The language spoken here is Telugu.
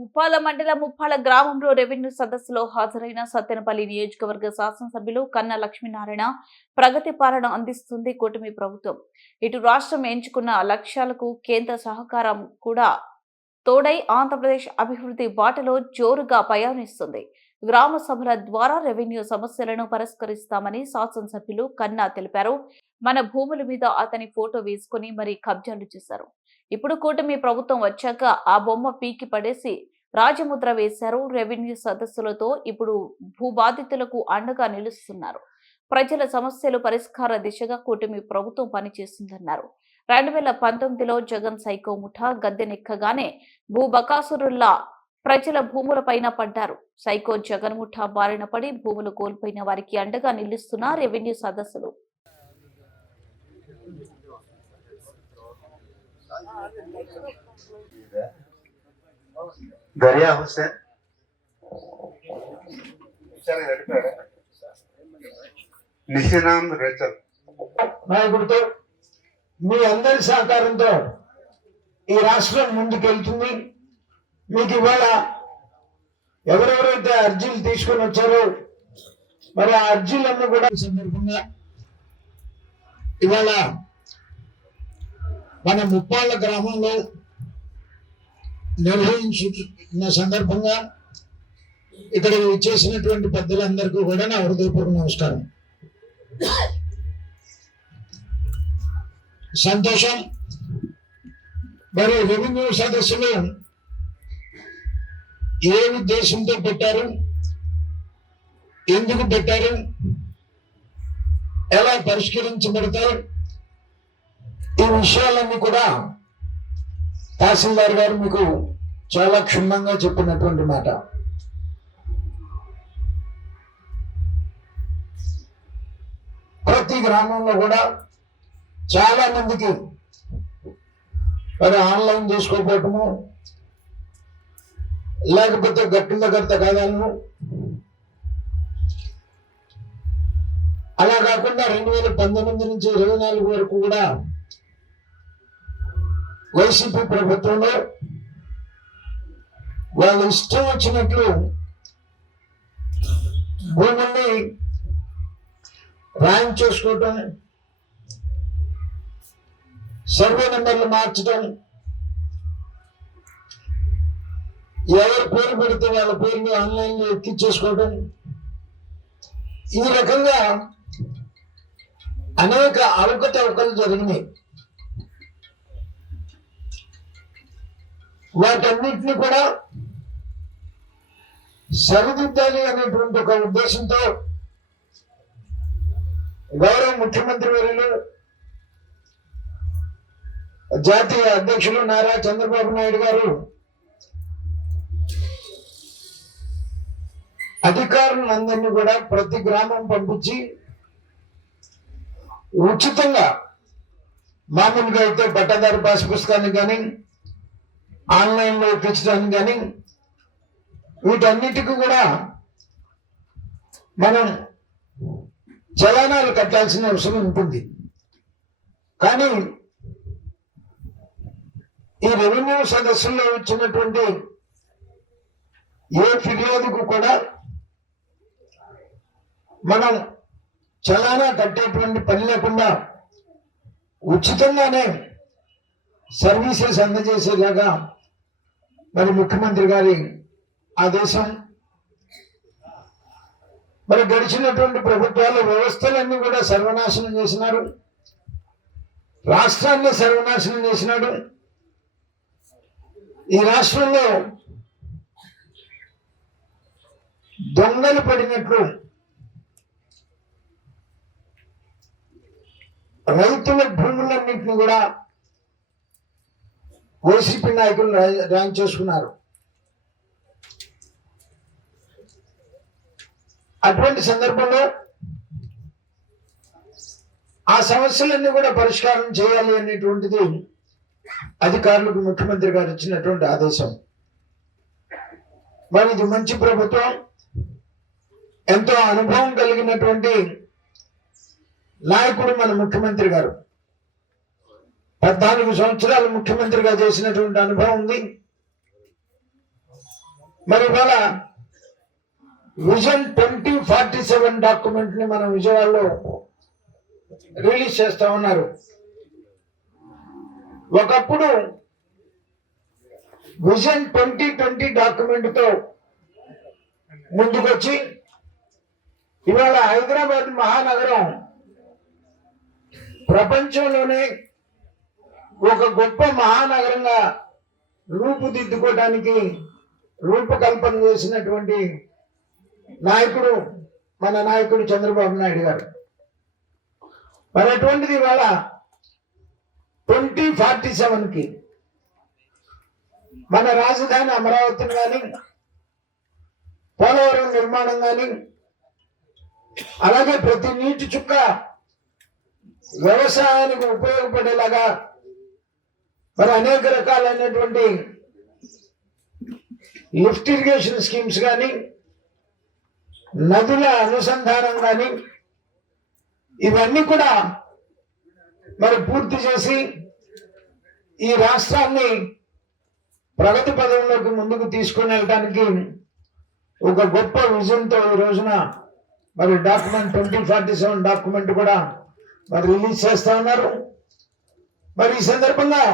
ముప్పాల మండల ముప్పాల గ్రామంలో రెవెన్యూ సదస్సులో హాజరైన సత్యనపల్లి నియోజకవర్గ శాసనసభ్యులు కన్న లక్ష్మీనారాయణ ప్రగతి పాలన అందిస్తుంది కూటమి ప్రభుత్వం ఇటు రాష్ట్రం ఎంచుకున్న లక్ష్యాలకు కేంద్ర సహకారం కూడా తోడై ఆంధ్రప్రదేశ్ అభివృద్ధి బాటలో జోరుగా పయనిస్తుంది గ్రామ సభల ద్వారా రెవెన్యూ సమస్యలను పరిష్కరిస్తామని శాసనసభ్యులు కన్నా తెలిపారు మన భూముల మీద అతని ఫోటో వేసుకుని మరి కబ్జాలు చేశారు ఇప్పుడు కూటమి ప్రభుత్వం వచ్చాక ఆ బొమ్మ పీకి పడేసి రాజముద్ర వేశారు రెవెన్యూ సదస్సులతో ఇప్పుడు భూబాధితులకు అండగా నిలుస్తున్నారు ప్రజల సమస్యలు పరిష్కార దిశగా కూటమి ప్రభుత్వం పనిచేస్తుందన్నారు రెండు వేల పంతొమ్మిదిలో జగన్ సైకో ముఠా గద్దెనెక్కగానే భూ బకాసురుల్లా ప్రజల భూములపైన పడ్డారు సైకో జగన్ ముఠా బారిన పడి భూములు కోల్పోయిన వారికి అండగా నిలుస్తున్న రెవెన్యూ సదస్సులు దర్యా నిశినాం నాయకుడితో మీ అందరి సహకారంతో ఈ రాష్ట్రం ముందుకెళ్తుంది మీకు ఇవాళ ఎవరెవరైతే అర్జీలు తీసుకొని వచ్చారో మరి ఆ అర్జీలన్నీ కూడా సందర్భంగా ఇవాళ మన ముప్పాళ్ళ గ్రామంలో నిర్వహించున్న సందర్భంగా ఇక్కడ చేసినటువంటి పెద్దలందరికీ కూడా నా హృదయపూర్వక నమస్కారం సంతోషం మరి రెవెన్యూ సదస్సులో ఏ ఉద్దేశంతో పెట్టారు ఎందుకు పెట్టారు ఎలా పరిష్కరించబడతారు ఈ విషయాలన్నీ కూడా తహసీల్దార్ గారు మీకు చాలా క్షుణ్ణంగా చెప్పినటువంటి మాట ప్రతి గ్రామంలో కూడా చాలా మందికి మరి ఆన్లైన్ చేసుకోకపోవటము లేకపోతే గట్టిన గట్ట కాదాలను అలా కాకుండా రెండు వేల పంతొమ్మిది నుంచి ఇరవై నాలుగు వరకు కూడా వైసీపీ ప్రభుత్వంలో వాళ్ళ ఇష్టం వచ్చినట్లు భూముల్ని ర్యాంక్ చేసుకోవటం సర్వే నెంబర్లు మార్చడం ఎవరి పేరు పెడితే వాళ్ళ పేరుని ఆన్లైన్లో ఎక్కించేసుకోవటం ఈ రకంగా అనేక అవకతవకలు జరిగినాయి వాటన్నిటిని కూడా సరిదిద్దాలి అనేటువంటి ఒక ఉద్దేశంతో గౌరవ ముఖ్యమంత్రి వర్యులు జాతీయ అధ్యక్షులు నారా చంద్రబాబు నాయుడు గారు అధికారులందరినీ కూడా ప్రతి గ్రామం పంపించి ఉచితంగా మామూలుగా అయితే పట్టాదారు పాస్ పుస్తకాన్ని కానీ ఆన్లైన్లో ఇప్పించడానికి కానీ వీటన్నిటికీ కూడా మనం చలానాలు కట్టాల్సిన అవసరం ఉంటుంది కానీ ఈ రెవెన్యూ సదస్సుల్లో ఇచ్చినటువంటి ఏ ఫిర్యాదుకు కూడా మనం చలానా కట్టేటువంటి పని లేకుండా ఉచితంగానే సర్వీసెస్ అందజేసేలాగా మరి ముఖ్యమంత్రి గారి ఆదేశం మరి గడిచినటువంటి ప్రభుత్వాలు వ్యవస్థలన్నీ కూడా సర్వనాశనం చేసినారు రాష్ట్రాన్ని సర్వనాశనం చేసినాడు ఈ రాష్ట్రంలో దొంగలు పడినట్లు రైతుల భూములన్నింటినీ కూడా వైసీపీ నాయకులు ర్యాంక్ చేసుకున్నారు అటువంటి సందర్భంలో ఆ సమస్యలన్నీ కూడా పరిష్కారం చేయాలి అనేటువంటిది అధికారులకు ముఖ్యమంత్రి గారు ఇచ్చినటువంటి ఆదేశం మరి ఇది మంచి ప్రభుత్వం ఎంతో అనుభవం కలిగినటువంటి నాయకుడు మన ముఖ్యమంత్రి గారు పద్నాలుగు సంవత్సరాలు ముఖ్యమంత్రిగా చేసినటువంటి అనుభవం ఉంది మరి ఇవాళ vision twenty forty seven document ని మనం విజయవాడలో రిలీజ్ చేస్తా ఉన్నారు ఒకప్పుడు విజన్ ట్వంటీ ట్వంటీ డాక్యుమెంట్ తో ముందుకొచ్చి ఇవాళ హైదరాబాద్ మహానగరం ప్రపంచంలోనే ఒక గొప్ప మహానగరంగా రూపుదిద్దుకోవటానికి రూపకల్పన చేసినటువంటి నాయకుడు మన నాయకుడు చంద్రబాబు నాయుడు గారు మరి అటువంటిది ఇవాళ ట్వంటీ ఫార్టీ సెవెన్కి మన రాజధాని అమరావతిని కానీ పోలవరం నిర్మాణం కానీ అలాగే ప్రతి నీటి చుక్క వ్యవసాయానికి ఉపయోగపడేలాగా మరి అనేక రకాలైనటువంటి లిఫ్ట్ ఇరిగేషన్ స్కీమ్స్ కానీ నదుల అనుసంధానం కానీ ఇవన్నీ కూడా మరి పూర్తి చేసి ఈ రాష్ట్రాన్ని ప్రగతి పదవుల్లోకి ముందుకు తీసుకుని వెళ్ళడానికి ఒక గొప్ప విజన్తో ఈ రోజున మరి document twenty forty seven document కూడా మరి రిలీజ్ చేస్తా ఉన్నారు మరి ఈ సందర్భంగా